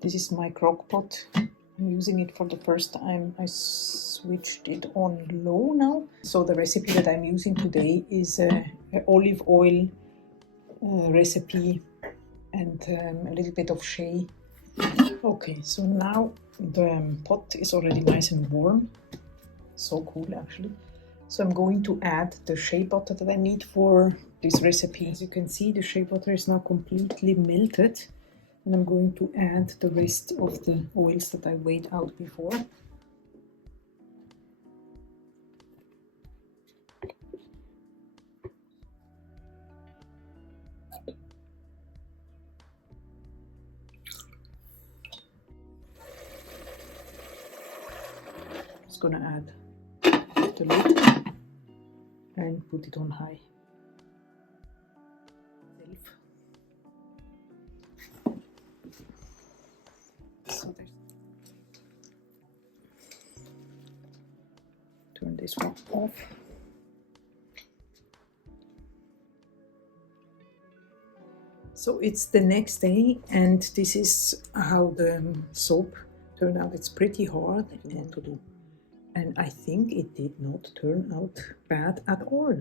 This is my Crockpot. I'm using it for the first time. I switched it on low now. So the recipe that I'm using today is an olive oil recipe and a little bit of shea. Okay, so now the pot is already nice and warm. So cool actually. So I'm going to add the shea butter that I need for this recipe. As you can see, the shea butter is now completely melted. And I'm going to add the rest of the oils that I weighed out before. Just gonna add the lid and put it on high. So turn this one off. So it's the next day, and this is how the soap turned out. It's pretty hard and to do, and I think it did not turn out bad at all.